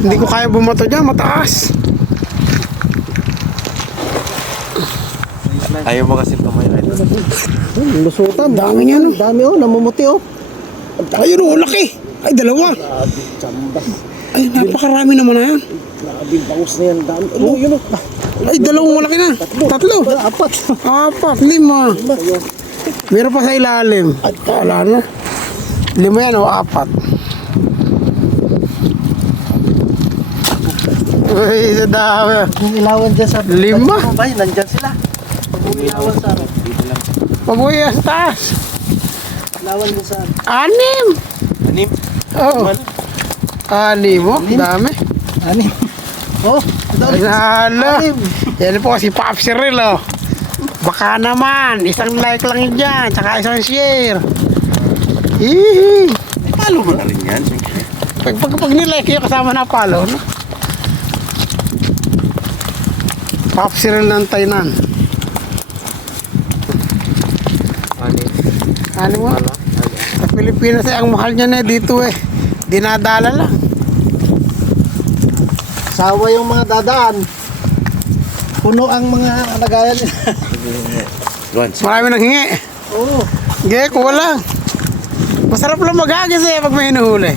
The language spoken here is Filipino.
Hindi ko kaya bumato dyan, mataas. Ayaw mo kasi tumayo. Lusutan. Dami niya, no? Dami oh, namumuti oh. Ayun o, laki. Ay, dalawa. Ay, napakarami naman na yan. Grabing bangus na yan. Dami. Oh, yun oh. Ay, dalawang malaki na. Tatlo. Apat. Apat, lima. Meron pa sa ilalim. At wala na. Lima yan o, apat. Uy, sa dami. Yung ilawan dyan sa... Lima. Bay, nandyan sila. Yung ilawan sa... Pabuya sa taas. Ilawan dyan sa... Anim. Anim. Oo. Anim mo, dami. Anim. Oh, dami. Nalo. Yan po si Pop Cyril oh. Baka naman, isang like lang dyan, tsaka isang share. Hihi. Palo mo na rin yan. Pag nilike yung kasama na palo, no? Pop Cyril ng Tainan. Ano mo? Sa Pilipinas ay ang mahal niya na dito eh. Dinadala lang. Sawa yung mga dadaan. Puno ang mga nagayan nila. Once. Marami nang hingi. Oo. Hindi, kuha lang. Masarap lang maghagis eh pag may hinuhuli.